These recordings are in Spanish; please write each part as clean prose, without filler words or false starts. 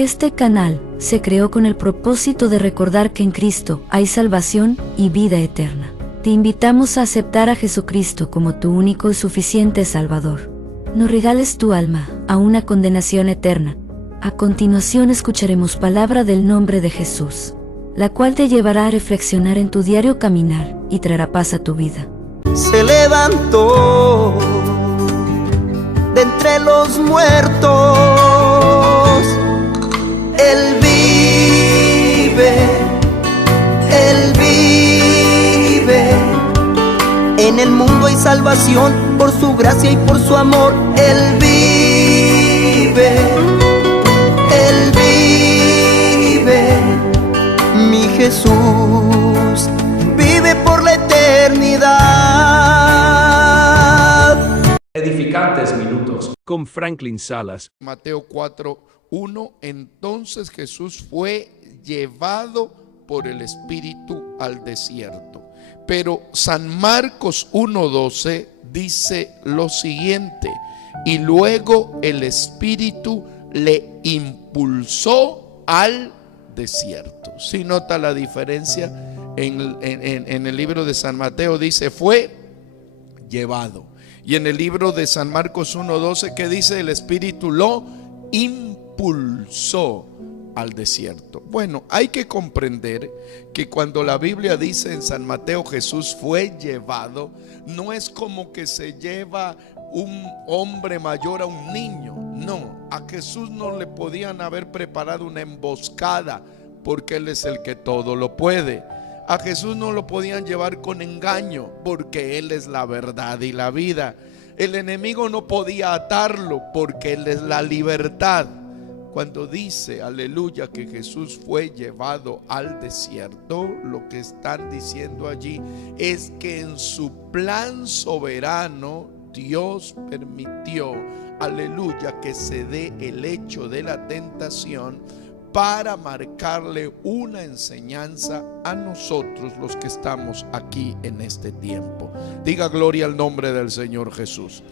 Este canal se creó con el propósito de recordar que en Cristo hay salvación y vida eterna. Te invitamos a aceptar a Jesucristo como tu único y suficiente Salvador. No regales tu alma a una condenación eterna. A continuación escucharemos palabra del nombre de Jesús, la cual te llevará a reflexionar en tu diario caminar y traerá paz a tu vida. Se levantó de entre los muertos, Él vive, Él vive. En el mundo hay salvación por su gracia y por su amor. Él vive, Él vive. Mi Jesús vive por la eternidad. Edificantes minutos con Franklin Salas. Mateo 4:1. Entonces Jesús fue llevado por el Espíritu al desierto. Pero San Marcos 1:12 dice lo siguiente: y luego el Espíritu le impulsó al desierto. ¿Sí nota la diferencia? En el libro de San Mateo dice fue llevado, y en el libro de San Marcos 1:12 que dice el Espíritu lo impulsó al desierto. Bueno, hay que comprender que cuando la Biblia dice en San Mateo Jesús fue llevado, no es como que se lleva un hombre mayor a un niño. No, a Jesús no le podían haber preparado una emboscada porque Él es el que todo lo puede. A Jesús no lo podían llevar con engaño porque Él es la verdad y la vida. El enemigo no podía atarlo porque Él es la libertad. Cuando dice, aleluya, que Jesús fue llevado al desierto, lo que están diciendo allí es que en su plan soberano Dios permitió, aleluya, que se dé el hecho de la tentación para marcarle una enseñanza a nosotros los que estamos aquí en este tiempo. Diga gloria al nombre del Señor Jesús.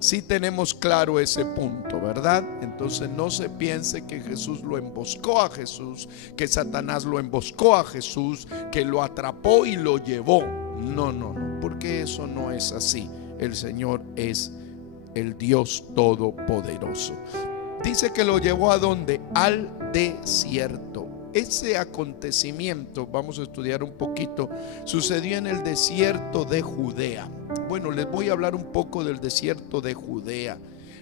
Si tenemos claro ese punto, ¿verdad? Entonces no se piense que Jesús lo emboscó a Jesús, que Satanás lo emboscó a Jesús, que lo atrapó y lo llevó. No, no, no, porque eso no es así. El Señor es el Dios Todopoderoso. Dice que lo llevó ¿a dónde? Al desierto. Ese acontecimiento, vamos a estudiar un poquito, sucedió en el desierto de Judea. Bueno, les voy a hablar un poco del desierto de Judea.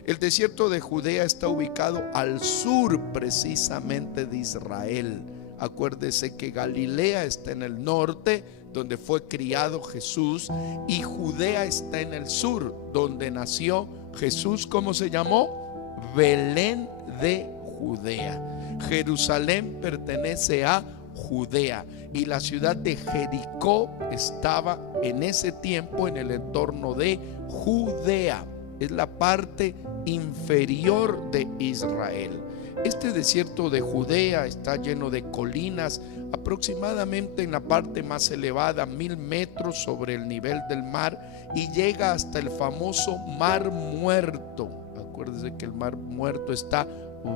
El desierto de Judea está ubicado al sur precisamente de Israel. Acuérdese que Galilea está en el norte, donde fue criado Jesús, y Judea está en el sur, donde nació Jesús. ¿Cómo se llamó? Belén de Judea. Jerusalén pertenece a Judea y la ciudad de Jericó estaba en ese tiempo en el entorno de Judea. Es la parte inferior de Israel. Este desierto de Judea está lleno de colinas, aproximadamente en la parte más elevada, 1000 metros sobre el nivel del mar, y llega hasta el famoso Mar Muerto. Acuérdense que el Mar Muerto está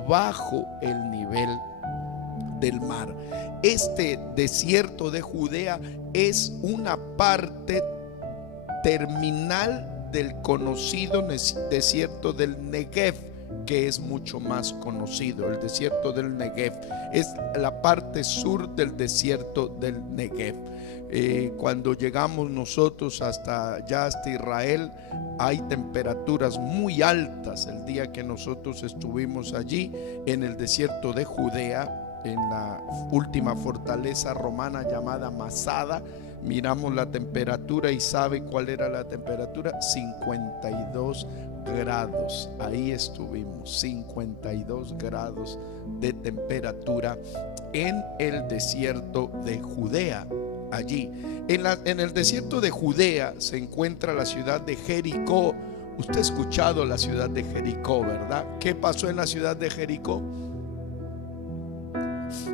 bajo el nivel del mar. Este desierto de Judea es una parte terminal del conocido desierto del Negev, que es mucho más conocido. El desierto del Negev es la parte sur del desierto del Negev. Cuando llegamos nosotros hasta Israel, hay temperaturas muy altas. El día que nosotros estuvimos allí en el desierto de Judea, en la última fortaleza romana llamada Masada, miramos la temperatura y ¿sabe cuál era la temperatura? 52 grados. Ahí estuvimos, 52 grados de temperatura en el desierto de Judea. Allí en el desierto de Judea se encuentra la ciudad de Jericó. Usted ha escuchado la ciudad de Jericó, ¿verdad? ¿Qué pasó en la ciudad de Jericó?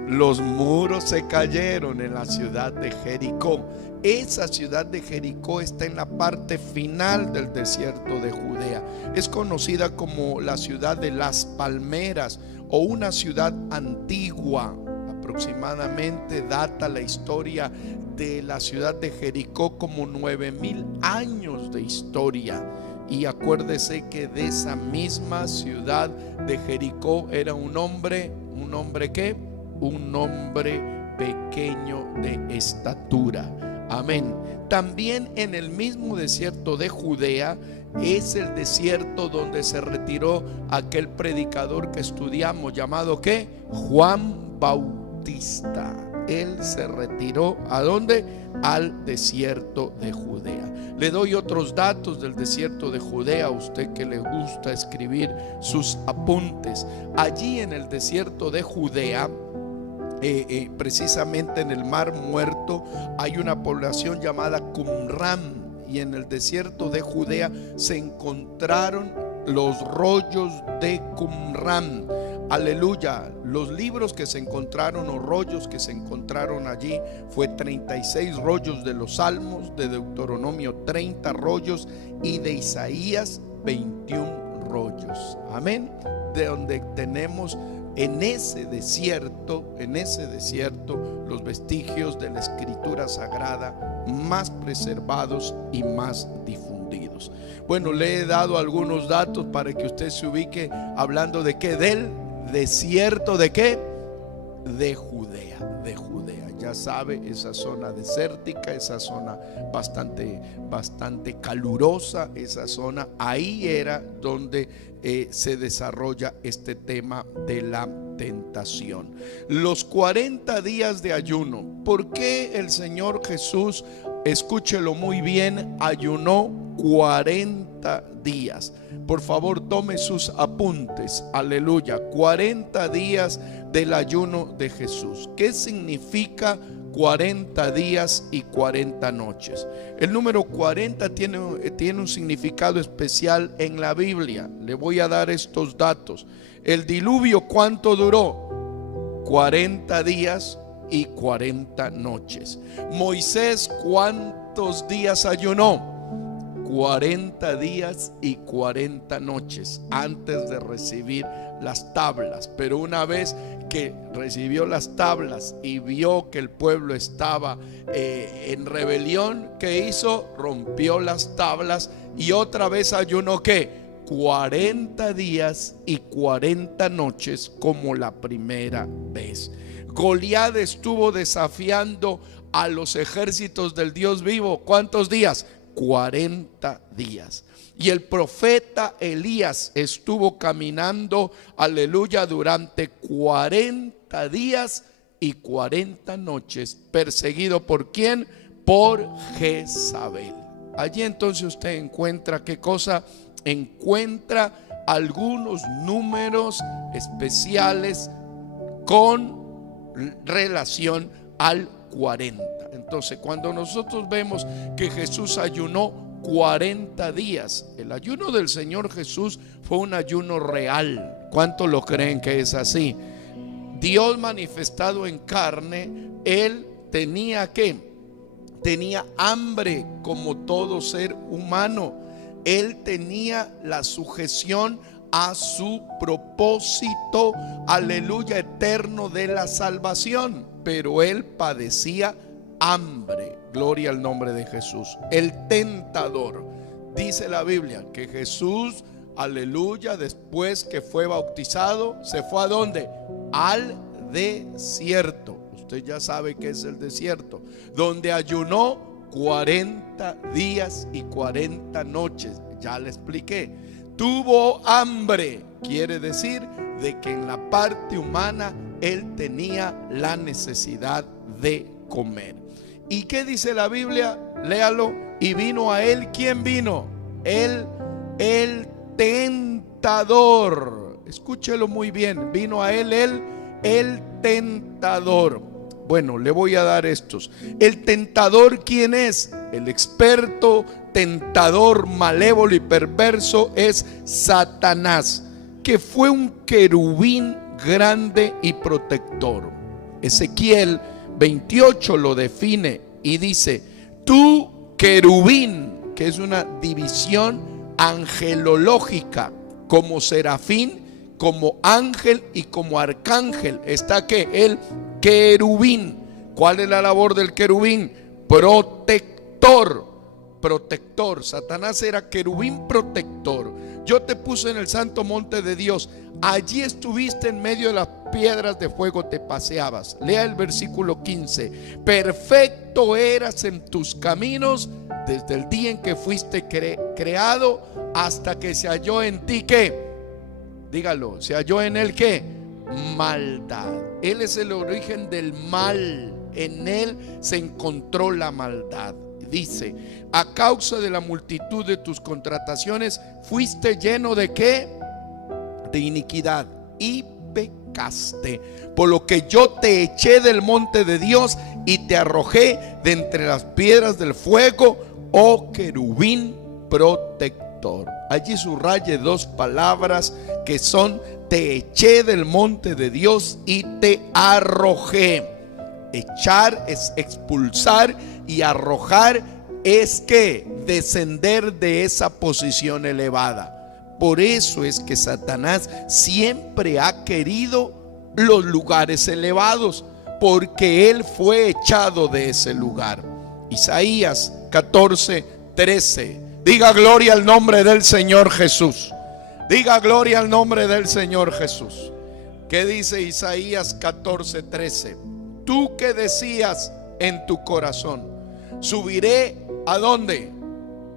Los muros se cayeron en la ciudad de Jericó. Esa ciudad de Jericó está en la parte final del desierto de Judea. Es conocida como la ciudad de las palmeras o una ciudad antigua. Aproximadamente data la historia de la ciudad de Jericó como 9,000 años de historia. Y acuérdese que de esa misma ciudad de Jericó era un hombre ¿qué? Un hombre pequeño de estatura. Amén. También en el mismo desierto de Judea es el desierto donde se retiró aquel predicador que estudiamos, llamado ¿qué? Juan Bautista. Él se retiró ¿a dónde? Al desierto de Judea. Le doy otros datos del desierto de Judea a usted que le gusta escribir sus apuntes. Allí en el desierto de Judea, precisamente en el Mar Muerto, hay una población llamada Qumran. Y en el desierto de Judea se encontraron los rollos de Qumran. Aleluya. Los libros que se encontraron o rollos que se encontraron allí fue 36 rollos de los Salmos, de Deuteronomio 30 rollos y de Isaías 21 rollos. Amén. De donde tenemos en ese desierto, los vestigios de la escritura sagrada más preservados y más difundidos. Bueno, le he dado algunos datos para que usted se ubique, hablando de qué, del desierto de qué, de Judea. Ya sabe, esa zona desértica, esa zona bastante calurosa, esa zona, ahí era donde se desarrolla este tema de la tentación. Los 40 días de ayuno. ¿Por qué el Señor Jesús, escúchelo muy bien, ayunó 40 días? Por favor, tome sus apuntes. Aleluya. 40 días del ayuno de Jesús. ¿Qué significa 40 días y 40 noches? El número 40 tiene un significado especial en la Biblia. Le voy a dar estos datos. El diluvio, ¿cuánto duró? 40 días y 40 noches. Moisés, ¿cuántos días ayunó? 40 días y 40 noches antes de recibir las tablas. Pero una vez que recibió las tablas y vio que el pueblo estaba en rebelión, ¿qué hizo? Rompió las tablas y otra vez ayunó ¿qué? 40 días y 40 noches como la primera vez. Goliat estuvo desafiando a los ejércitos del Dios vivo. ¿Cuántos días? 40 días. Y el profeta Elías estuvo caminando, aleluya, durante 40 días y 40 noches, perseguido ¿por quién? Por Jezabel. Allí entonces usted encuentra, ¿qué cosa? Encuentra algunos números especiales con relación al 40. Entonces, cuando nosotros vemos que Jesús ayunó 40 días, el ayuno del Señor Jesús fue un ayuno real. ¿Cuántos lo creen que es así? Dios manifestado en carne, Él tenía hambre como todo ser humano. Él tenía la sujeción a su propósito, aleluya, eterno de la salvación. Pero Él padecía hambre. Gloria al nombre de Jesús. El tentador. Dice la Biblia que Jesús, aleluya, después que fue bautizado, se fue ¿a dónde? Al desierto. Usted ya sabe que es el desierto, donde ayunó 40 días y 40 noches. Ya le expliqué. Tuvo hambre. Quiere decir de que en la parte humana Él tenía la necesidad de comer. ¿Y qué dice la Biblia? Léalo. Y vino a Él, ¿quién vino? El tentador. Escúchelo muy bien. Vino a Él el tentador. Bueno, le voy a dar estos. El tentador, ¿quién es? El experto tentador, malévolo y perverso es Satanás, que fue un querubín grande y protector. Ezequiel 28 lo define y dice: tú, querubín, que es una división angelológica, como serafín, como ángel y como arcángel está que el querubín. ¿Cuál es la labor del querubín? Protector. Protector. Satanás era querubín protector. Yo te puse en el santo monte de Dios. Allí estuviste en medio de las piedras de fuego, te paseabas. Lea el versículo 15. Perfecto eras en tus caminos desde el día en que fuiste creado hasta que se halló en ti ¿qué? Dígalo, se halló en él ¿qué? Maldad. Él es el origen del mal. En él se encontró la maldad. Dice, a causa de la multitud de tus contrataciones fuiste lleno de ¿qué? De iniquidad y pecaste, por lo que yo te eché del monte de Dios y te arrojé de entre las piedras del fuego, oh querubín protector. Allí subraye dos palabras que son: te eché del monte de Dios y te arrojé. Echar es expulsar y arrojar es que descender de esa posición elevada. Por eso es que Satanás siempre ha querido los lugares elevados, porque él fue echado de ese lugar. Isaías 14:13. Diga gloria al nombre del Señor Jesús. Diga gloria al nombre del Señor Jesús. ¿Qué dice Isaías 14:13? Tú que decías en tu corazón, subiré ¿a dónde?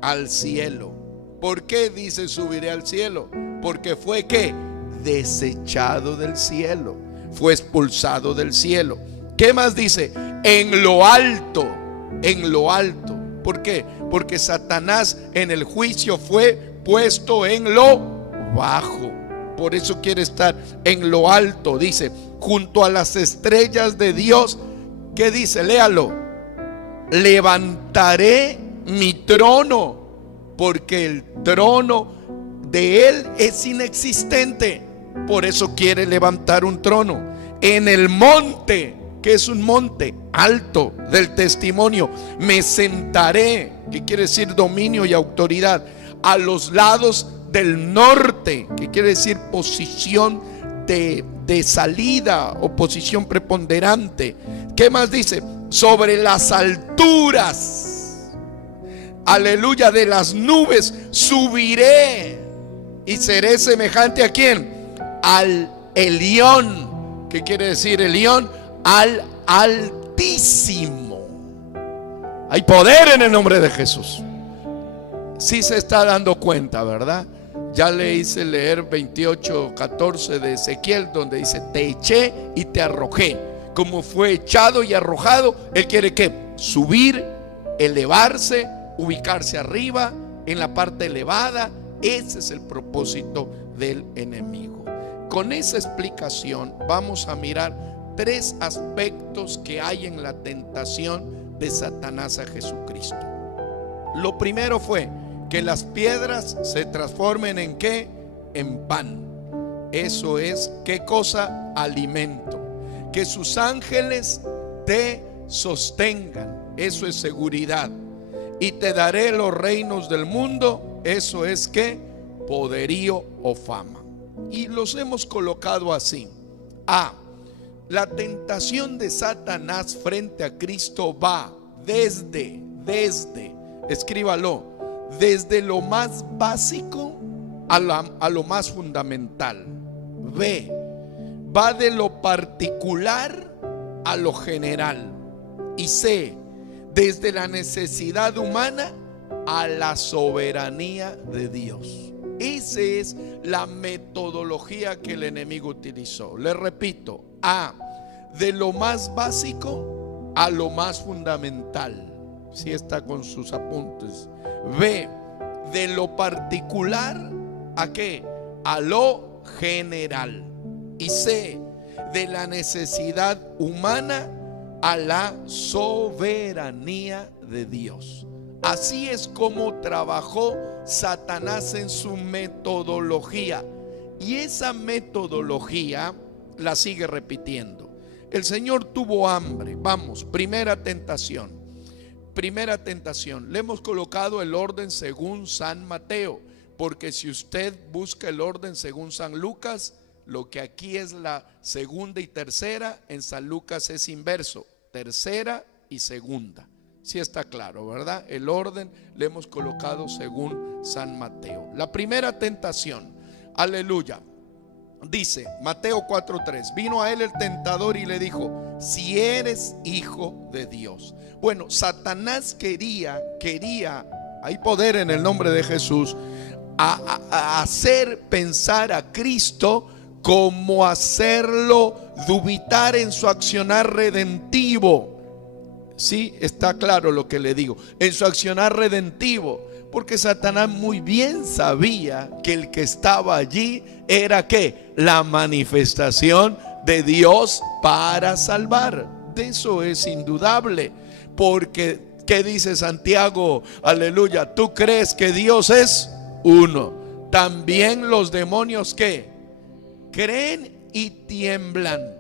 Al cielo. ¿Por qué dice subiré al cielo? Porque fue ¿qué? Desechado del cielo, fue expulsado del cielo. ¿Qué más dice? En lo alto, en lo alto. ¿Por qué? Porque Satanás en el juicio fue puesto en lo bajo. Por eso quiere estar en lo alto. Dice, junto a las estrellas de Dios. ¿Qué dice? Léalo. Levantaré mi trono, porque el trono de él es inexistente. Por eso quiere levantar un trono en el monte, que es un monte alto del testimonio. Me sentaré, que quiere decir dominio y autoridad, a los lados del norte, que quiere decir posición de salida o posición preponderante. ¿Qué más dice? Sobre las alturas, aleluya, de las nubes subiré y seré semejante ¿a quién? Al Elión. ¿Qué quiere decir Elión? Al Altísimo. Hay poder en el nombre de Jesús. Sí se está dando cuenta, ¿verdad? Ya le hice leer 28:14 de Ezequiel, donde dice, te eché y te arrojé. Como fue echado y arrojado, él quiere que subir, elevarse, ubicarse arriba, en la parte elevada. Ese es el propósito del enemigo. Con esa explicación vamos a mirar tres aspectos que hay en la tentación de Satanás a Jesucristo. Lo primero fue que las piedras se transformen en ¿qué? En pan. Eso es, ¿qué cosa? Alimento. Que sus ángeles te sostengan. Eso es seguridad. Y te daré los reinos del mundo. Eso es ¿qué? Poderío o fama. Y los hemos colocado así. La tentación de Satanás frente a Cristo va desde, escríbalo, desde lo más básico a lo más fundamental. Va de lo particular a lo general. Y desde la necesidad humana a la soberanía de Dios. Esa es la metodología que el enemigo utilizó. Le repito, de lo más básico a lo más fundamental. Si está con sus apuntes. De lo particular ¿a qué? A lo general. Y de la necesidad humana a la soberanía de Dios. Así es como trabajó Satanás en su metodología. Y esa metodología la sigue repitiendo. El Señor tuvo hambre. Vamos, primera tentación. Le hemos colocado el orden según San Mateo, porque si usted busca el orden según San Lucas, lo que aquí es la segunda y tercera, en San Lucas es inverso, tercera y segunda. Sí está claro, ¿verdad? El orden le hemos colocado según San Mateo. La primera tentación, aleluya, dice Mateo 4:3, vino a él el tentador y le dijo: si eres hijo de Dios. Bueno, Satanás quería, hay poder en el nombre de Jesús, a hacer pensar a Cristo como hacerlo dubitar en su accionar redentivo. Sí, está claro lo que le digo, en su accionar redentivo, porque Satanás muy bien sabía que el que estaba allí era ¿qué? La manifestación de Dios para salvar. De eso es indudable, porque ¿qué dice Santiago? Aleluya, ¿tú crees que Dios es uno? También los demonios ¿qué? Creen y tiemblan.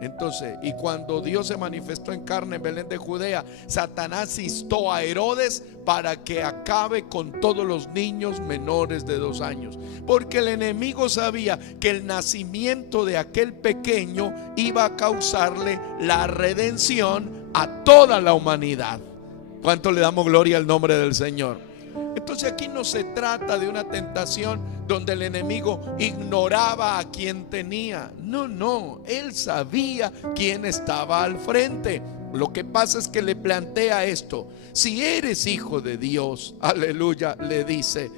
Entonces, y cuando Dios se manifestó en carne en Belén de Judea, Satanás instó a Herodes para que acabe con todos los niños menores de 2 años, porque el enemigo sabía que el nacimiento de aquel pequeño iba a causarle la redención a toda la humanidad. ¿Cuánto le damos gloria al nombre del Señor? Entonces aquí no se trata de una tentación donde el enemigo ignoraba a quien tenía. No, él sabía quién estaba al frente. Lo que pasa es que le plantea esto: si eres hijo de Dios, aleluya, le dice,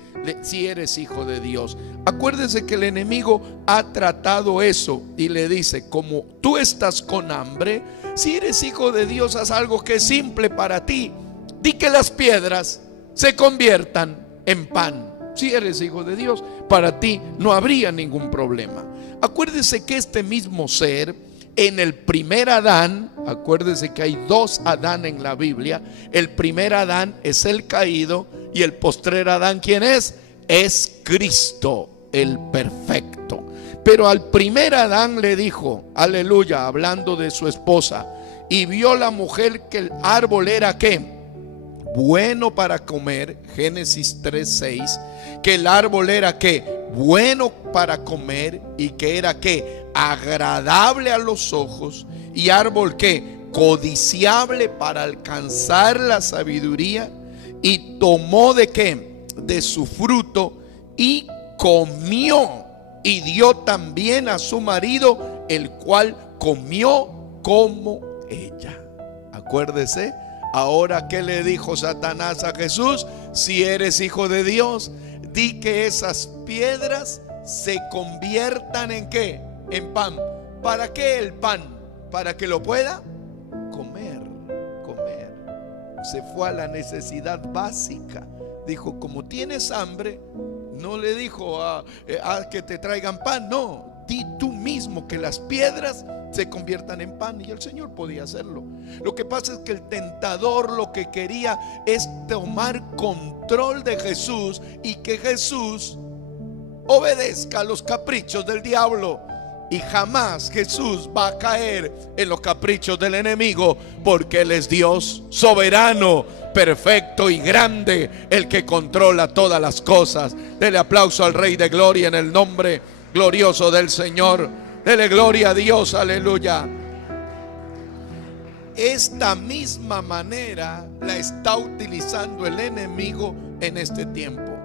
si eres hijo de Dios. Acuérdese que el enemigo ha tratado eso y le dice: como tú estás con hambre, si eres hijo de Dios, haz algo que es simple para ti. Di que las piedras se conviertan en pan. Si eres hijo de Dios, para ti no habría ningún problema. Acuérdese que este mismo ser, en el primer Adán, acuérdese que hay 2 Adán en la Biblia. El primer Adán es el caído, y el postrer Adán, ¿quién es? Es Cristo, el perfecto. Pero al primer Adán le dijo, aleluya, hablando de su esposa, y vio la mujer que el árbol era ¿qué? Bueno para comer, Génesis 3:6, que el árbol era ¿qué? Bueno para comer, y que era ¿qué? Agradable a los ojos, y árbol ¿qué? Codiciable para alcanzar la sabiduría, y tomó ¿de qué? De su fruto y comió, y dio también a su marido, el cual comió como ella. Acuérdese. Ahora, ¿qué le dijo Satanás a Jesús? Si eres hijo de Dios, di que esas piedras se conviertan en ¿qué? En pan. ¿Para qué el pan? Para que lo pueda comer. Se fue a la necesidad básica. Dijo, como tienes hambre, no le dijo a que te traigan pan. No, di tú mismo que las piedras se conviertan en pan, y el Señor podía hacerlo. Lo que pasa es que el tentador lo que quería es tomar control de Jesús y que Jesús obedezca a los caprichos del diablo. Y jamás Jesús va a caer en los caprichos del enemigo, porque Él es Dios soberano, perfecto y grande, el que controla todas las cosas. Dele aplauso al Rey de Gloria en el nombre glorioso del Señor. Dele gloria a Dios, aleluya. Esta misma manera la está utilizando el enemigo en este tiempo.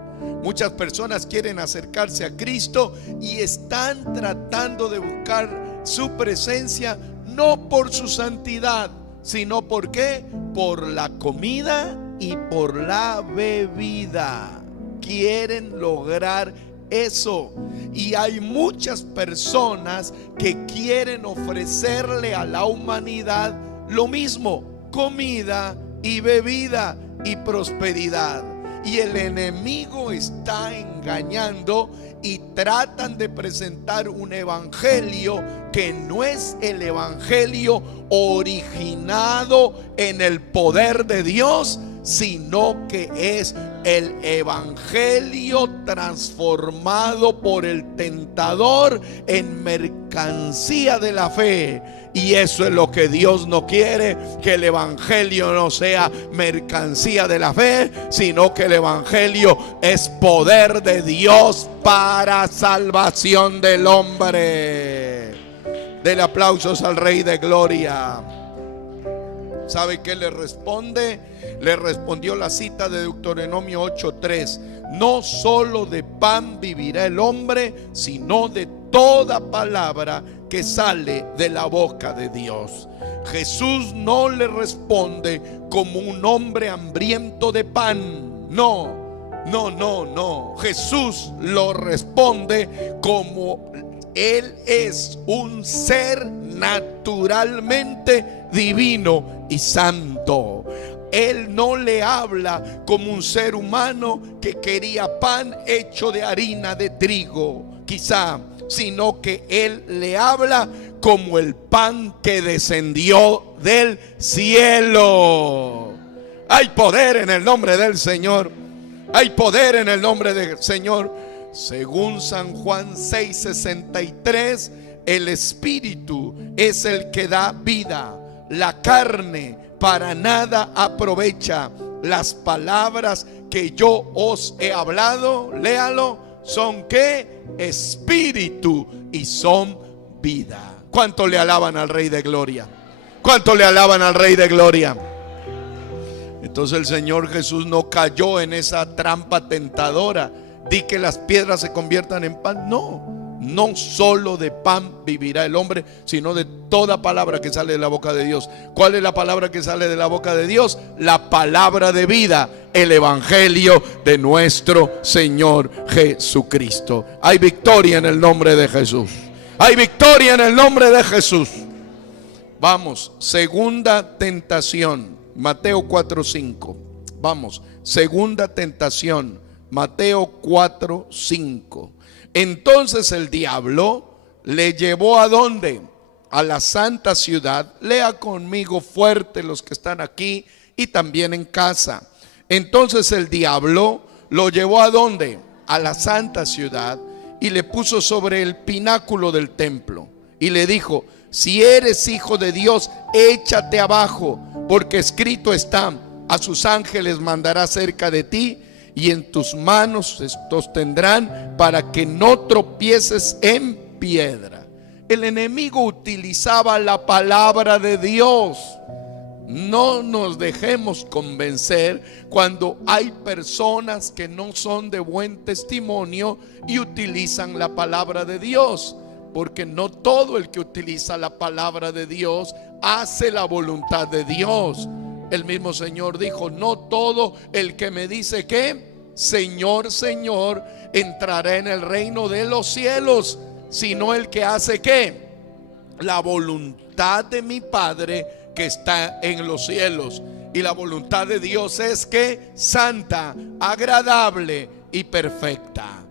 Muchas personas quieren acercarse a Cristo y están tratando de buscar su presencia, no por su santidad, sino ¿por qué? Por la comida y por la bebida. Quieren lograr eso. Y hay muchas personas que quieren ofrecerle a la humanidad lo mismo: comida y bebida y prosperidad. Y el enemigo está engañando y tratan de presentar un evangelio que no es el evangelio originado en el poder de Dios, sino que es el evangelio transformado por el tentador en mercadotecnia mercancía de la fe. Y eso es lo que Dios no quiere, que el evangelio no sea mercancía de la fe, sino que el evangelio es poder de Dios para salvación del hombre. Dele aplausos al Rey de Gloria. ¿Sabe qué le responde? Le respondió la cita de Deuteronomio 8:3. No solo de pan vivirá el hombre, sino de toda palabra que sale de la boca de Dios. Jesús no le responde como un hombre hambriento de pan. No. Jesús lo responde como Él es un ser naturalmente divino y santo. Él no le habla como un ser humano que quería pan hecho de harina de trigo, quizá, sino que Él le habla como el pan que descendió del cielo. Hay poder en el nombre del Señor. Hay poder en el nombre del Señor. Según San Juan 6:63, el Espíritu es el que da vida. La carne para nada aprovecha. Las palabras que yo os he hablado, léalo, son ¿qué? Espíritu y son vida. ¿Cuánto le alaban al Rey de Gloria? ¿Cuánto le alaban al Rey de Gloria? Entonces el Señor Jesús no cayó en esa trampa tentadora. Di que las piedras se conviertan en pan. No solo de pan vivirá el hombre, sino de toda palabra que sale de la boca de Dios. ¿Cuál es la palabra que sale de la boca de Dios? La palabra de vida, el evangelio de nuestro Señor Jesucristo. Hay victoria en el nombre de Jesús. Hay victoria en el nombre de Jesús. Vamos, segunda tentación, Mateo 4:5. Vamos, segunda tentación, Mateo 4:5. Entonces el diablo le llevó ¿a dónde? A la santa ciudad. Lea conmigo fuerte los que están aquí y también en casa. Entonces el diablo lo llevó ¿a dónde? A la santa ciudad y le puso sobre el pináculo del templo y le dijo: si eres hijo de Dios, échate abajo, porque escrito está: a sus ángeles mandará cerca de ti, y en tus manos estos tendrán para que no tropieces en piedra. El enemigo utilizaba la palabra de Dios. No nos dejemos convencer cuando hay personas que no son de buen testimonio y utilizan la palabra de Dios, porque no todo el que utiliza la palabra de Dios hace la voluntad de Dios. El mismo Señor dijo: no todo el que me dice que Señor, Señor, entrará en el reino de los cielos, sino el que hace ¿qué? La voluntad de mi Padre que está en los cielos. Y la voluntad de Dios es que santa, agradable y perfecta.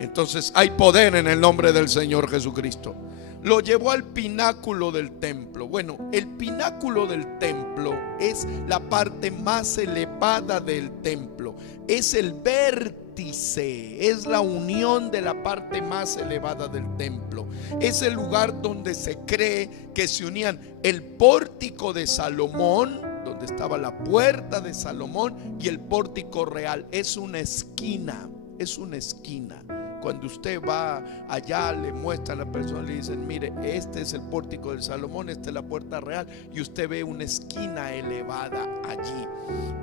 Entonces hay poder en el nombre del Señor Jesucristo. Lo llevó al pináculo del templo. Bueno, el pináculo del templo es la parte más elevada del templo. Es el vértice, es la unión de la parte más elevada del templo. Es el lugar donde se cree que se unían el pórtico de Salomón, donde estaba la puerta de Salomón, y el pórtico real. Es una esquina, es una esquina. Cuando usted va allá, le muestran a la persona, le dicen: mire, este es el pórtico del Salomón, esta es la puerta real, y usted ve una esquina elevada allí.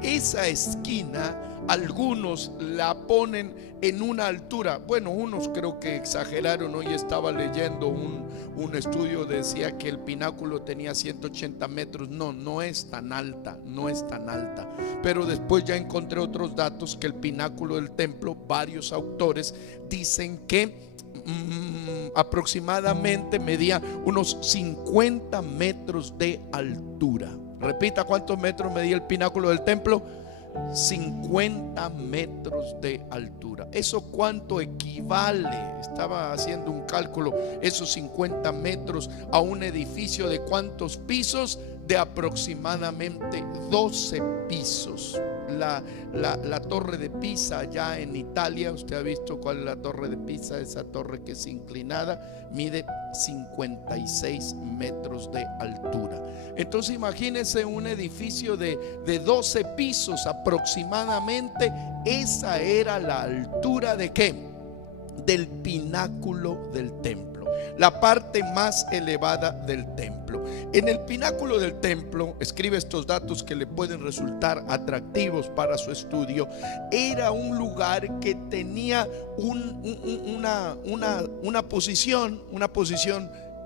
Esa esquina algunos la ponen en una altura, bueno, unos creo que exageraron. Hoy estaba leyendo un estudio, decía que el pináculo tenía 180 metros. No es tan alta, no es tan alta. Pero después ya encontré otros datos que el pináculo del templo, varios autores dicen que aproximadamente medía unos 50 metros de altura. Repita, ¿cuántos metros medía el pináculo del templo? 50 metros de altura. ¿Eso cuánto equivale? Estaba haciendo un cálculo. Esos 50 metros a un edificio de ¿cuántos pisos? De aproximadamente 12 pisos. la torre de Pisa allá en Italia. Usted ha visto cuál es la torre de Pisa, esa torre que es inclinada, mide 56 metros de altura. Entonces imagínense un edificio de 12 pisos aproximadamente. Esa era la altura ¿de qué? Del pináculo del templo, la parte más elevada del templo. En el pináculo del templo, escribe estos datos que le pueden resultar atractivos para su estudio. Era un lugar que tenía una posición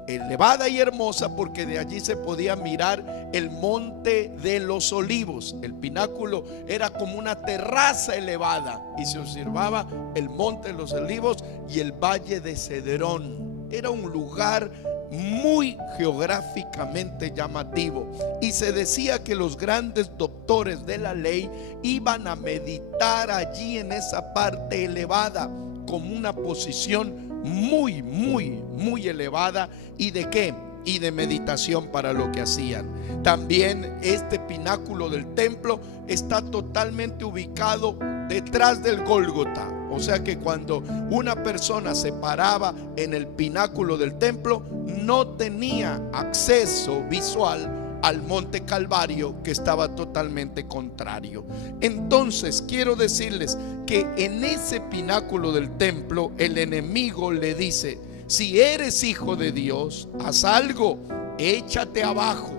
elevada y hermosa, porque de allí se podía mirar el monte de los olivos. El pináculo era como una terraza elevada y se observaba el monte de los olivos y el valle de Cedrón. Era un lugar muy geográficamente llamativo, y se decía que los grandes doctores de la ley iban a meditar allí en esa parte elevada, como una posición muy elevada. ¿Y de qué? Y de meditación para lo que hacían. También este pináculo del templo está totalmente ubicado detrás del Gólgota. O sea que cuando una persona se paraba en el pináculo del templo, no tenía acceso visual al monte Calvario, que estaba totalmente contrario. Entonces quiero decirles que en ese pináculo del templo el enemigo le dice: si eres hijo de Dios, haz algo, échate abajo,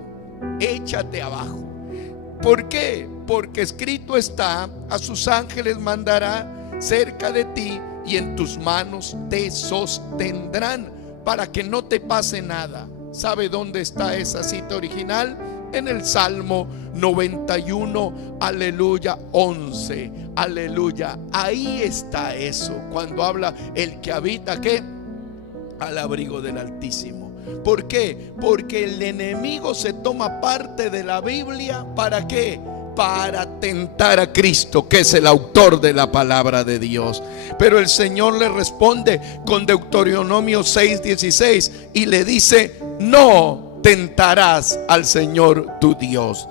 échate abajo. ¿Por qué? Porque escrito está: a sus ángeles mandará cerca de ti y en tus manos te sostendrán para que no te pase nada. ¿Sabe dónde está esa cita original? En el Salmo 91, aleluya, 11, aleluya. Ahí está eso, cuando habla el que habita, ¿qué? Al abrigo del Altísimo. ¿Por qué? Porque el enemigo se toma parte de la Biblia, ¿para qué? Para tentar a Cristo, que es el autor de la palabra de Dios. Pero el Señor le responde con Deuteronomio 6:16 y le dice: no tentarás al Señor tu Dios.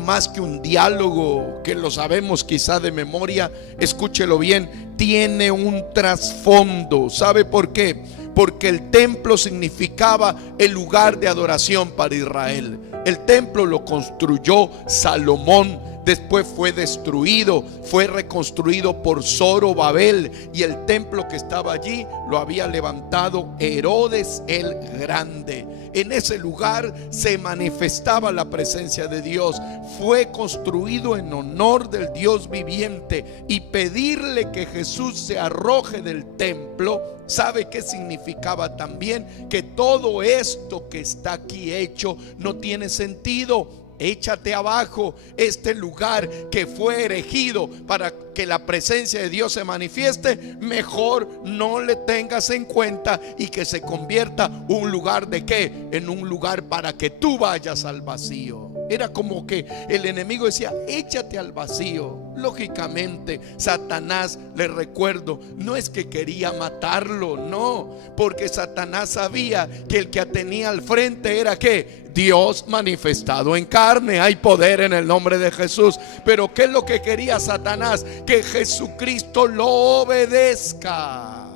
Más que un diálogo que lo sabemos quizá de memoria, escúchelo bien, tiene un trasfondo. ¿Sabe por qué? Porque el templo significaba el lugar de adoración para Israel. El templo lo construyó Salomón, después fue destruido, fue reconstruido por Zorobabel, y el templo que estaba allí lo había levantado Herodes el Grande. En ese lugar se manifestaba la presencia de Dios. Fue construido en honor del Dios viviente, y pedirle que Jesús se arroje del templo, ¿sabe qué significaba también? Que todo esto que está aquí hecho no tiene sentido. Échate abajo. Este lugar que fue erigido para que la presencia de Dios se manifieste, mejor no le tengas en cuenta, y que se convierta un lugar de qué? En un lugar para que tú vayas al vacío. Era como que el enemigo decía: échate al vacío. Lógicamente Satanás, le recuerdo, no es que quería matarlo, no, porque Satanás sabía que el que tenía al frente era ¿qué? Dios manifestado en carne. Hay poder en el nombre de Jesús. Pero ¿qué es lo que quería Satanás? Que Jesucristo lo obedezca,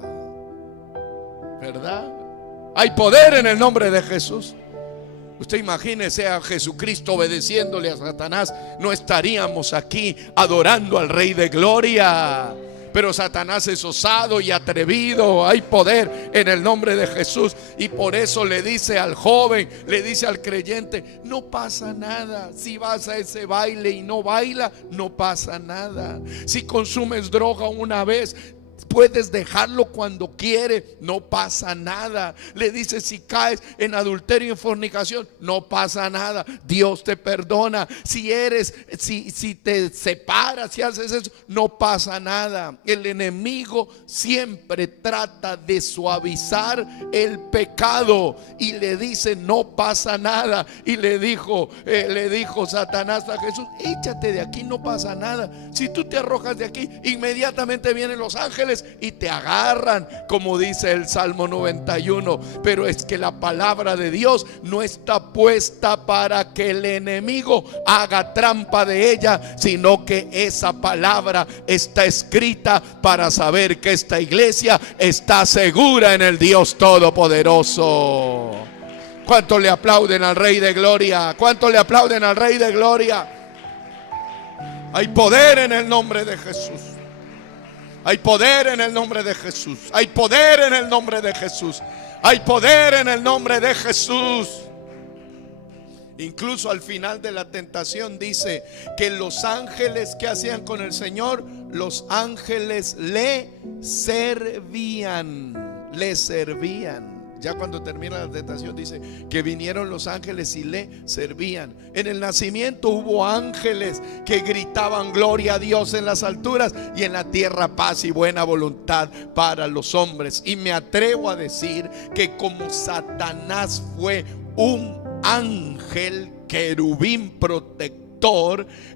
¿verdad? Hay poder en el nombre de Jesús. Usted imagínese a Jesucristo obedeciéndole a Satanás, no estaríamos aquí adorando al Rey de Gloria. Pero Satanás es osado y atrevido. Hay poder en el nombre de Jesús, y por eso le dice al joven, le dice al creyente: no pasa nada. Si vas a ese baile y no baila, no pasa nada. Si consumes droga una vez, puedes dejarlo cuando quiere, no pasa nada. Le dice: si caes en adulterio y en fornicación, no pasa nada, Dios te perdona. Si te separas, si haces eso, no pasa nada. El enemigo siempre trata de suavizar el pecado, y le dice: no pasa nada. Y le dijo Satanás a Jesús: échate de aquí, no pasa nada. Si tú te arrojas de aquí, inmediatamente vienen los ángeles ángeles y te agarran, como dice el Salmo 91. Pero es que la palabra de Dios no está puesta para que el enemigo haga trampa de ella, sino que esa palabra está escrita para saber que esta iglesia está segura en el Dios Todopoderoso. ¿Cuánto le aplauden al Rey de Gloria? ¿Cuánto le aplauden al Rey de Gloria? Hay poder en el nombre de Jesús. Hay poder en el nombre de Jesús. Hay poder en el nombre de Jesús. Hay poder en el nombre de Jesús. Incluso al final de la tentación dice que los ángeles, ¿qué hacían con el Señor? Los ángeles le servían. Le servían. Ya cuando termina la tentación dice que vinieron los ángeles y le servían. En el nacimiento hubo ángeles que gritaban gloria a Dios en las alturas, y en la tierra paz y buena voluntad para los hombres. Y me atrevo a decir que como Satanás fue un ángel querubín protector,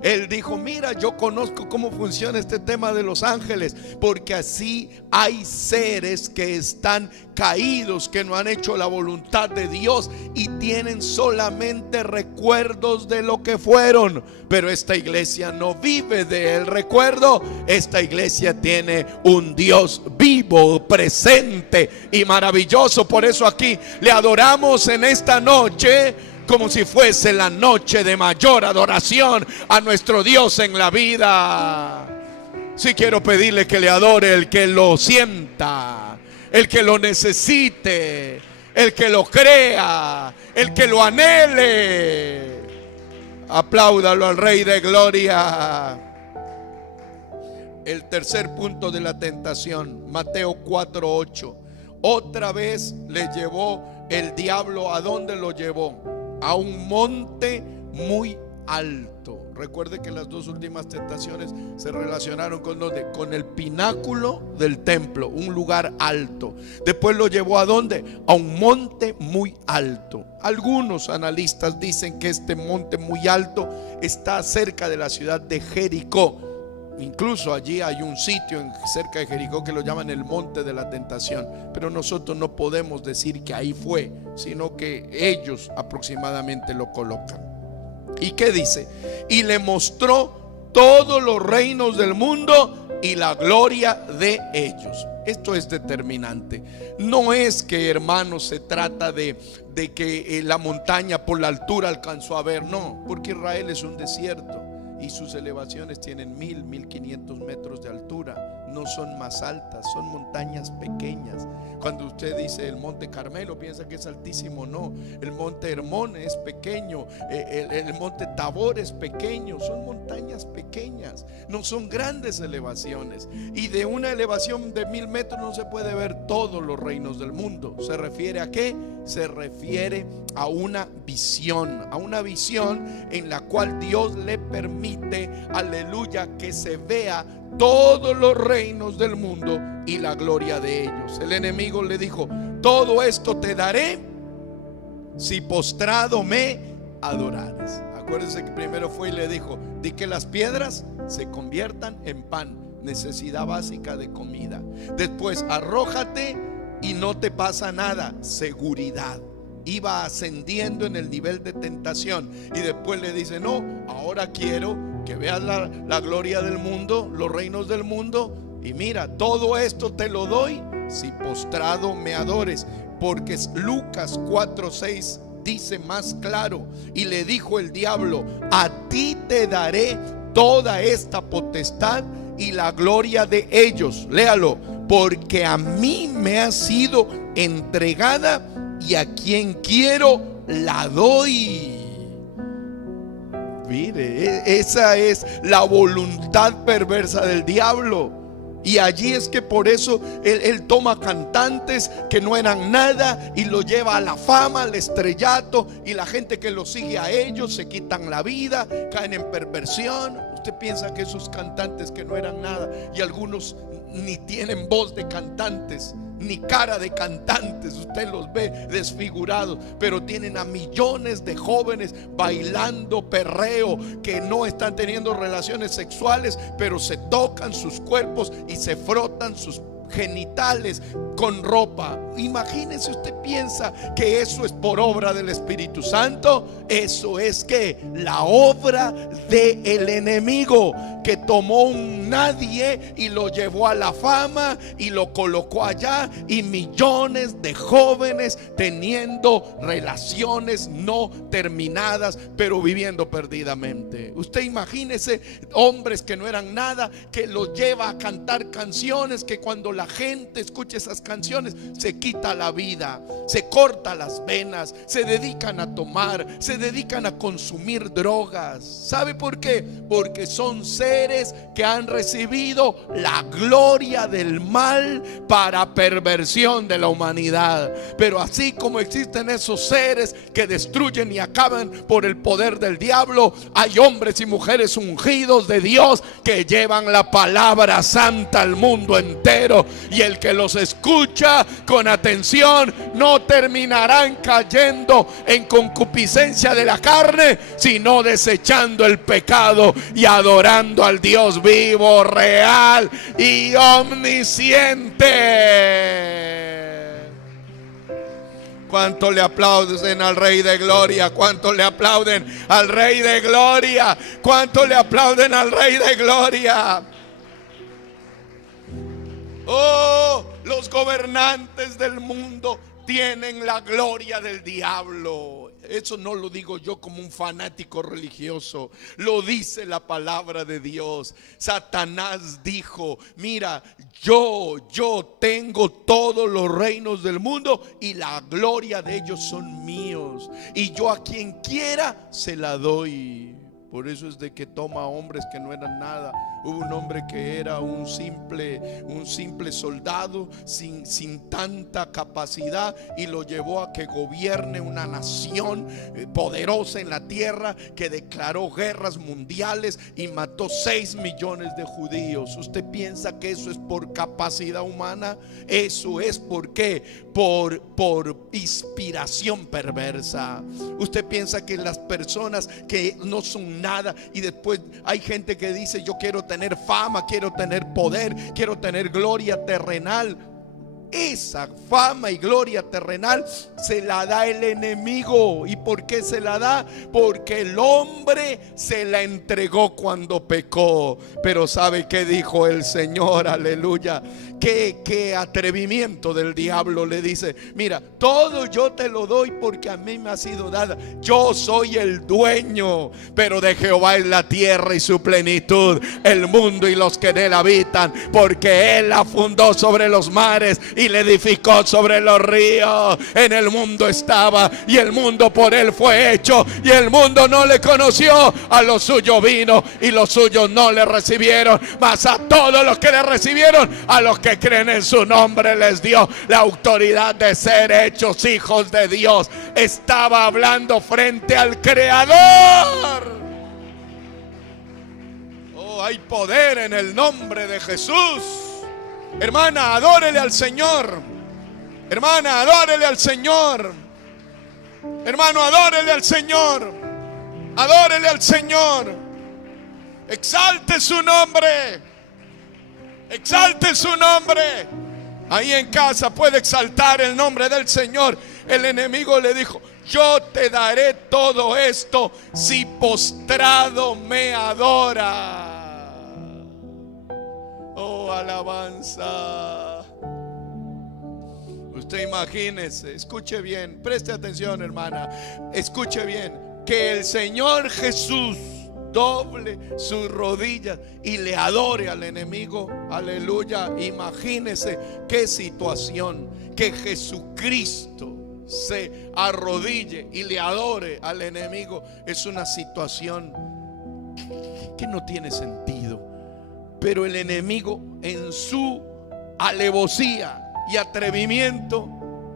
él dijo: mira, yo conozco cómo funciona este tema de los ángeles, porque así hay seres que están caídos, que no han hecho la voluntad de Dios y tienen solamente recuerdos de lo que fueron. Pero esta iglesia no vive del recuerdo. Esta iglesia tiene un Dios vivo, presente y maravilloso. Por eso aquí le adoramos en esta noche como si fuese la noche de mayor adoración a nuestro Dios en la vida. Sí, quiero pedirle que le adore el que lo sienta, el que lo necesite, el que lo crea, el que lo anhele. Apláudalo al Rey de Gloria. El tercer punto de la tentación, Mateo 4:8. Otra vez le llevó el diablo. ¿A dónde lo llevó? A un monte muy alto. Recuerde que las dos últimas tentaciones se relacionaron con ¿dónde? Con el pináculo del templo, un lugar alto. Después lo llevó ¿a dónde? A un monte muy alto. Algunos analistas dicen que este monte muy alto está cerca de la ciudad de Jericó. Incluso allí hay un sitio cerca de Jericó que lo llaman el monte de la tentación. Pero nosotros no podemos decir que ahí fue, sino que ellos aproximadamente lo colocan. ¿Y qué dice? Y le mostró todos los reinos del mundo y la gloria de ellos. Esto es determinante. No es que, hermanos, se trata de que la montaña por la altura alcanzó a ver. No, porque Israel es un desierto y sus elevaciones tienen 1500 metros de altura. No son más altas, son montañas pequeñas. Cuando usted dice el monte Carmelo, piensa que es altísimo. No, el monte Hermón es pequeño, el monte Tabor es pequeño. Son montañas pequeñas, no son grandes elevaciones. Y de una elevación de 1000 metros no se puede ver todos los reinos del mundo. ¿Se refiere a qué? Se refiere a una visión en la cual Dios le permite, aleluya, que se vea todos los reinos del mundo y la gloria de ellos. El enemigo le dijo: todo esto te daré si postrado me adorares. Acuérdense que primero fue y le dijo: di que las piedras se conviertan en pan, necesidad básica de comida. Después, arrójate y no te pasa nada, seguridad. Iba ascendiendo en el nivel de tentación. Y después le dice: no, ahora quiero que veas la gloria del mundo, los reinos del mundo. Y mira, todo esto te lo doy si postrado me adores. Porque Lucas 4:6 dice más claro: y le dijo el diablo: a ti te daré toda esta potestad y la gloria de ellos. Léalo: porque a mí me ha sido entregada y a quien quiero la doy. Mire, esa es la voluntad perversa del diablo. Y allí es que por eso él toma cantantes que no eran nada y lo lleva a la fama, al estrellato, y la gente que lo sigue a ellos se quitan la vida, caen en perversión. Usted piensa que esos cantantes que no eran nada, y algunos ni tienen voz de cantantes, ni cara de cantantes, usted los ve desfigurados, pero tienen a millones de jóvenes bailando perreo, que no están teniendo relaciones sexuales, pero se tocan sus cuerpos y se frotan sus genitales con ropa. Imagínese, usted piensa que eso es por obra del Espíritu Santo. Eso es que la obra del enemigo, que tomó un nadie y lo llevó a la fama y lo colocó allá, y millones de jóvenes teniendo relaciones no terminadas, pero viviendo perdidamente. Usted imagínese hombres que no eran nada, que los lleva a cantar canciones que cuando la gente escucha esas canciones se quita la vida, se corta las venas, se dedican a tomar, se dedican a consumir drogas. ¿Sabe por qué? Porque son seres que han recibido la gloria del mal para perversión de la humanidad. Pero así como existen esos seres que destruyen y acaban por el poder del diablo, hay hombres y mujeres ungidos de Dios que llevan la palabra santa al mundo entero, y el que los escucha con atención no terminarán cayendo en concupiscencia de la carne, sino desechando el pecado y adorando al Dios vivo, real y omnisciente. ¿Cuánto le aplauden al Rey de Gloria? ¿Cuánto le aplauden al Rey de Gloria? ¿Cuánto le aplauden al Rey de Gloria? Oh, los gobernantes del mundo tienen la gloria del diablo. Eso no lo digo yo como un fanático religioso, lo dice la palabra de Dios. Satanás dijo: mira, yo tengo todos los reinos del mundo y la gloria de ellos son míos, y yo a quien quiera se la doy. Por eso es de que toma hombres que no eran nada. Hubo un hombre que era un simple soldado sin tanta capacidad, y lo llevó a que gobierne una nación poderosa en la tierra, que declaró guerras mundiales y mató 6 millones de judíos. ¿Usted piensa que eso es por capacidad humana? Eso es por inspiración perversa. Usted piensa que las personas que no son nada, y después hay gente que dice: yo quiero tener fama, quiero tener poder, quiero tener gloria terrenal. Esa fama y gloria terrenal se la da el enemigo. ¿Y por qué se la da? Porque el hombre se la entregó cuando pecó. Pero ¿sabe qué dijo el Señor? Aleluya. Qué atrevimiento del diablo. Le dice: mira, todo yo te lo doy porque a mí me ha sido dada. Yo soy el dueño, pero de Jehová es la tierra y su plenitud, el mundo y los que en él habitan, porque él la fundó sobre los mares y le edificó sobre los ríos. En el mundo estaba, y el mundo por él fue hecho, y el mundo no le conoció. A los suyos vino, y los suyos no le recibieron. Mas a todos los que le recibieron, a los que creen en su nombre, les dio la autoridad de ser hechos hijos de Dios. Estaba hablando frente al Creador. Oh, hay poder en el nombre de Jesús. Hermana, adórele al Señor. Hermana, adórele al Señor. Hermano, adórele al Señor. Adórele al Señor. Exalte su nombre. Exalte su nombre. Ahí en casa puede exaltar el nombre del Señor. El enemigo le dijo: yo te daré todo esto si postrado me adora. Oh, alabanza. Usted imagínese, escuche bien, preste atención, hermana, escuche bien, que el Señor Jesús doble sus rodillas y le adore al enemigo. Aleluya. Imagínese qué situación, que Jesucristo se arrodille y le adore al enemigo. Es una situación que no tiene sentido. Pero el enemigo, en su alevosía y atrevimiento,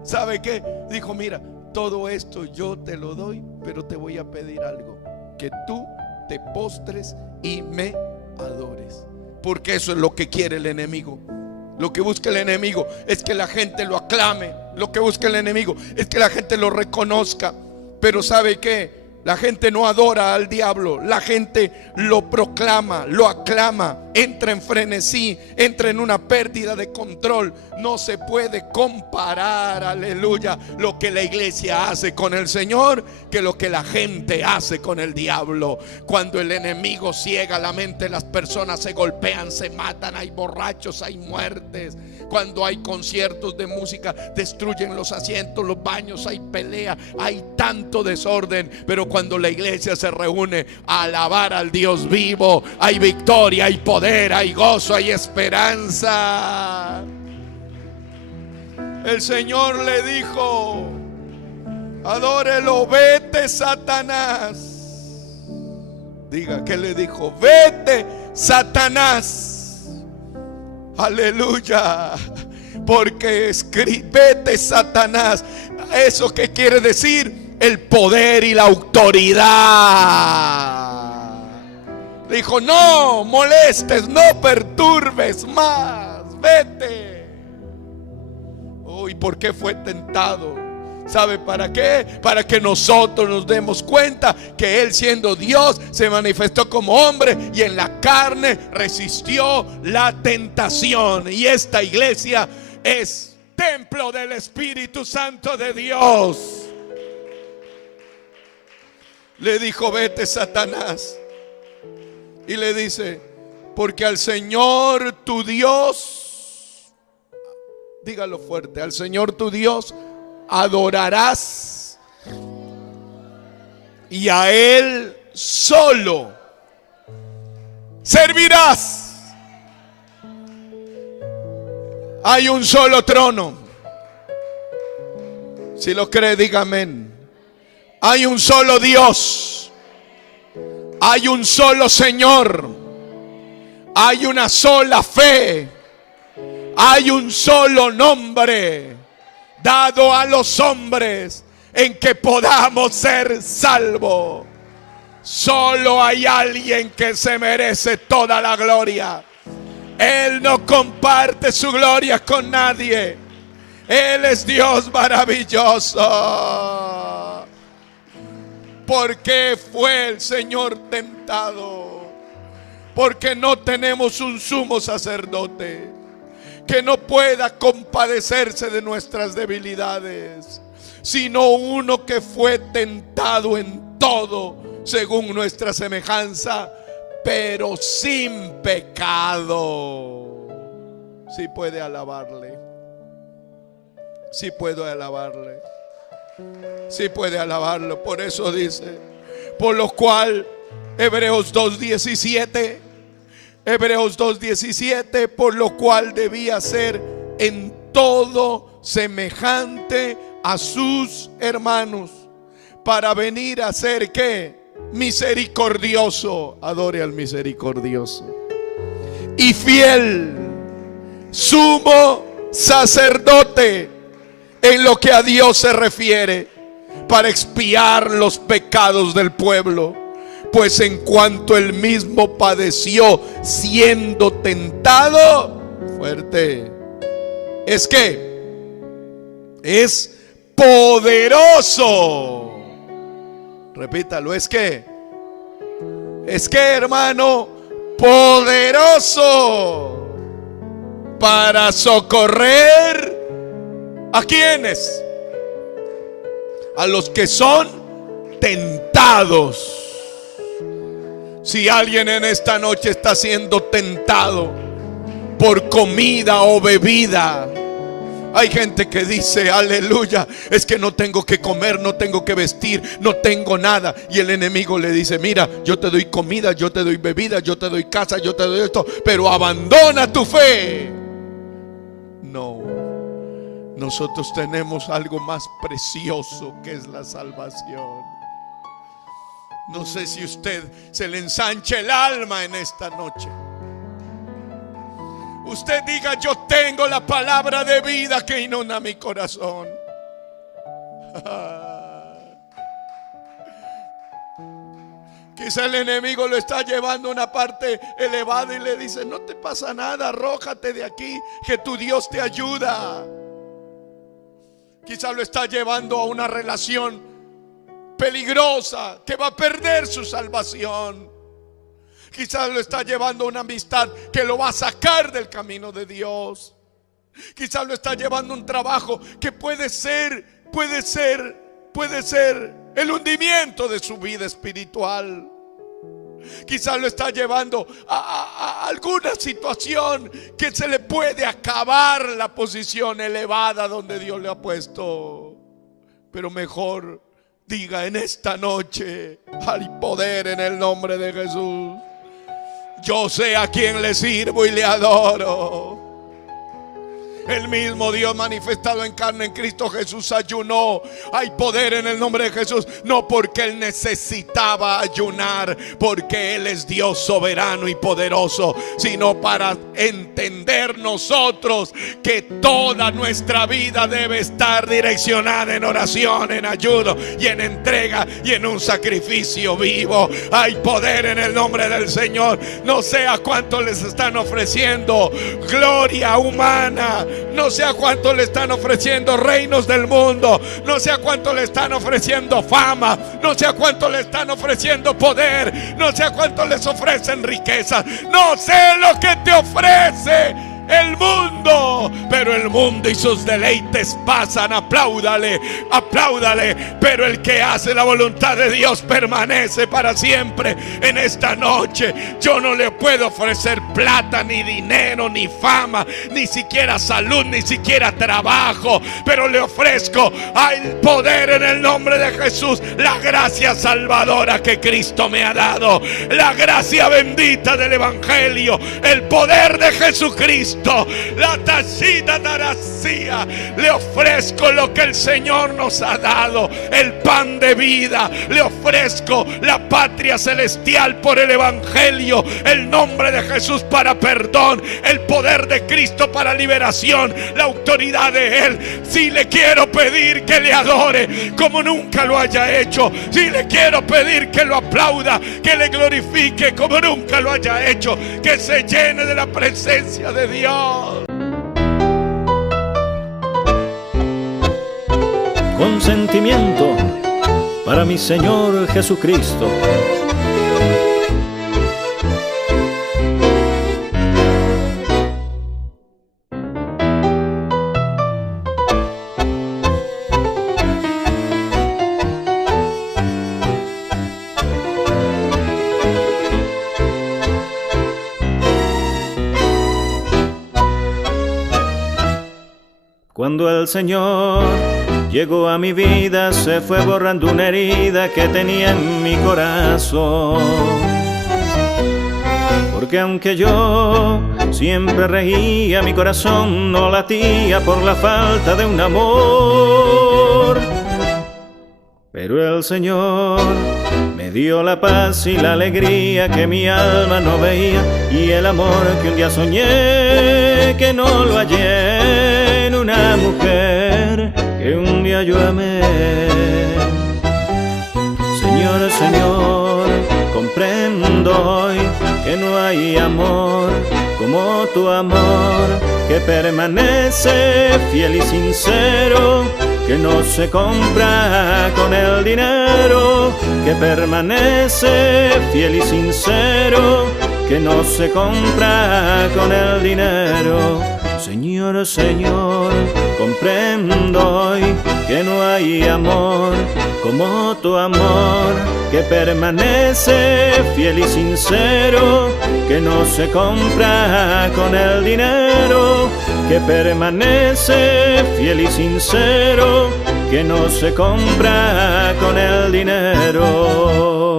¿sabe qué? Dijo: mira, todo esto yo te lo doy, pero te voy a pedir algo: que tú te postres y me adores. Porque eso es lo que quiere el enemigo. Lo que busca el enemigo es que la gente lo aclame. Lo que busca el enemigo es que la gente lo reconozca. Pero ¿sabe qué? La gente no adora al diablo, la gente lo proclama, lo aclama, entra en frenesí, entra en una pérdida de control. No se puede comparar, aleluya, lo que la iglesia hace con el Señor que lo que la gente hace con el diablo. Cuando el enemigo ciega la mente, las personas se golpean, se matan, hay borrachos, hay muertes. Cuando hay conciertos de música, destruyen los asientos, los baños, hay pelea, hay tanto desorden. Pero cuando la iglesia se reúne a alabar al Dios vivo, hay victoria, hay poder, hay gozo, hay esperanza. El Señor le dijo: adórelo, vete, Satanás. Diga, ¿qué le dijo? Vete, Satanás. Aleluya. Porque vete, Satanás. ¿Eso qué quiere decir? El poder y la autoridad. Dijo: no molestes, no perturbes más, vete. ¿Y por qué fue tentado? ¿Sabe para qué? Para que nosotros nos demos cuenta que Él, siendo Dios, se manifestó como hombre y en la carne resistió la tentación. Y esta iglesia es templo del Espíritu Santo de Dios. Le dijo: vete, Satanás. Y le dice: porque al Señor tu Dios, dígalo fuerte, al Señor tu Dios adorarás, y a Él solo servirás. Hay un solo trono. Si lo cree, diga amén. Hay un solo Dios. Hay un solo Señor. Hay una sola fe. Hay un solo nombre dado a los hombres en que podamos ser salvos. Solo hay alguien que se merece toda la gloria. Él no comparte su gloria con nadie. Él es Dios maravilloso. ¿Por qué fue el Señor tentado? Porque no tenemos un sumo sacerdote que no pueda compadecerse de nuestras debilidades, sino uno que fue tentado en todo según nuestra semejanza, pero sin pecado. Si puede alabarle, si puedo alabarle, si puede alabarlo. Por eso dice: por lo cual, Hebreos 2:17, por lo cual debía ser en todo semejante a sus hermanos, para venir a ser ¿qué? Misericordioso. Adore al misericordioso. Y fiel, sumo sacerdote en lo que a Dios se refiere, para expiar los pecados del pueblo. Pues en cuanto él mismo padeció siendo tentado, fuerte, es que es poderoso. Repítalo, es que hermano, poderoso para socorrer ¿a quiénes? A los que son tentados. Si alguien en esta noche está siendo tentado por comida o bebida, hay gente que dice: aleluya, es que no tengo que comer, no tengo que vestir, no tengo nada. Y el enemigo le dice: mira, yo te doy comida, yo te doy bebida, yo te doy casa, yo te doy esto, pero abandona tu fe. No, nosotros tenemos algo más precioso, que es la salvación. No sé si usted se le ensancha el alma en esta noche. Usted diga: yo tengo la palabra de vida que inunda mi corazón. Quizá el enemigo lo está llevando a una parte elevada y le dice: no te pasa nada, arrójate de aquí, que tu Dios te ayuda. Quizá lo está llevando a una relación peligrosa, que va a perder su salvación. Quizás lo está llevando a una amistad que lo va a sacar del camino de Dios. Quizás lo está llevando a un trabajo que puede ser el hundimiento de su vida espiritual. Quizás lo está llevando a alguna situación que se le puede acabar la posición elevada donde Dios le ha puesto. Pero mejor diga en esta noche: hay poder en el nombre de Jesús. Yo sé a quién le sirvo y le adoro. El mismo Dios manifestado en carne en Cristo Jesús ayunó. Hay poder en el nombre de Jesús. No porque Él necesitaba ayunar, porque Él es Dios soberano y poderoso, sino para entender nosotros que toda nuestra vida debe estar direccionada en oración, en ayuno y en entrega y en un sacrificio vivo. Hay poder en el nombre del Señor. No sé a cuánto les están ofreciendo gloria humana, no sé a cuánto le están ofreciendo reinos del mundo, no sé a cuánto le están ofreciendo fama, no sé a cuánto le están ofreciendo poder, no sé a cuánto les ofrecen riquezas, no sé lo que te ofrece el mundo, pero el mundo y sus deleites pasan. Apláudale, apláudale, pero el que hace la voluntad de Dios permanece para siempre. En esta noche yo no le puedo ofrecer plata, ni dinero, ni fama, ni siquiera salud, ni siquiera trabajo, pero le ofrezco al poder en el nombre de Jesús, la gracia salvadora que Cristo me ha dado, la gracia bendita del Evangelio, el poder de Jesucristo. La tacita taracía. Le ofrezco lo que el Señor nos ha dado, el pan de vida. Le ofrezco la patria celestial por el Evangelio, el nombre de Jesús para perdón, el poder de Cristo para liberación, la autoridad de Él. Si le quiero pedir que le adore como nunca lo haya hecho, si le quiero pedir que lo aplauda, que le glorifique como nunca lo haya hecho, que se llene de la presencia de Dios. Con sentimiento para mi Señor Jesucristo. Cuando el Señor llegó a mi vida, se fue borrando una herida que tenía en mi corazón. Porque aunque yo siempre reía, mi corazón no latía por la falta de un amor. Pero el Señor me dio la paz y la alegría que mi alma no veía, y el amor que un día soñé que no lo hallé en una mujer que un día yo amé. Señor, Señor, comprendo hoy que no hay amor como tu amor, que permanece fiel y sincero, que no se compra con el dinero, que permanece fiel y sincero, que no se compra con el dinero. Señor, Señor, comprendo hoy que no hay amor como tu amor, que permanece fiel y sincero, que no se compra con el dinero, que permanece fiel y sincero, que no se compra con el dinero.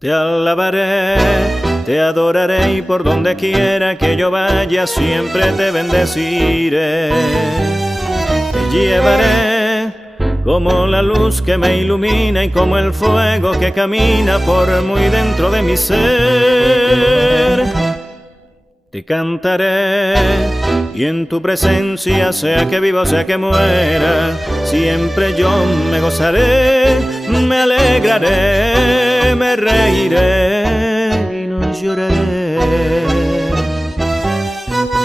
Te alabaré, te adoraré, y por donde quiera que yo vaya siempre te bendeciré. Te llevaré como la luz que me ilumina y como el fuego que camina por muy dentro de mi ser. Te cantaré y en tu presencia, sea que viva o sea que muera, siempre yo me gozaré, me alegraré, me reiré y no lloraré.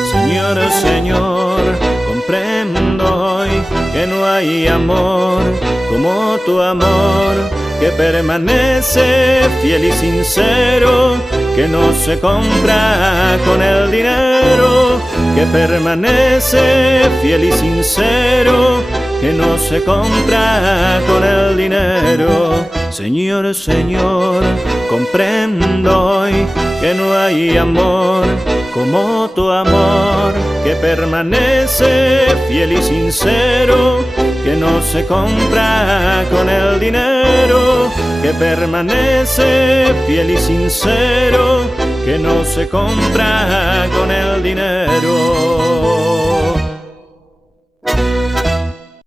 Señor, Señor, comprendo hoy que no hay amor como tu amor, que permanece fiel y sincero, que no se compra con el dinero, que permanece fiel y sincero, que no se compra con el dinero. Señor, Señor, comprendo hoy que no hay amor como tu amor, que permanece fiel y sincero, que no se compra con el dinero, que permanece fiel y sincero, que no se compra con el dinero.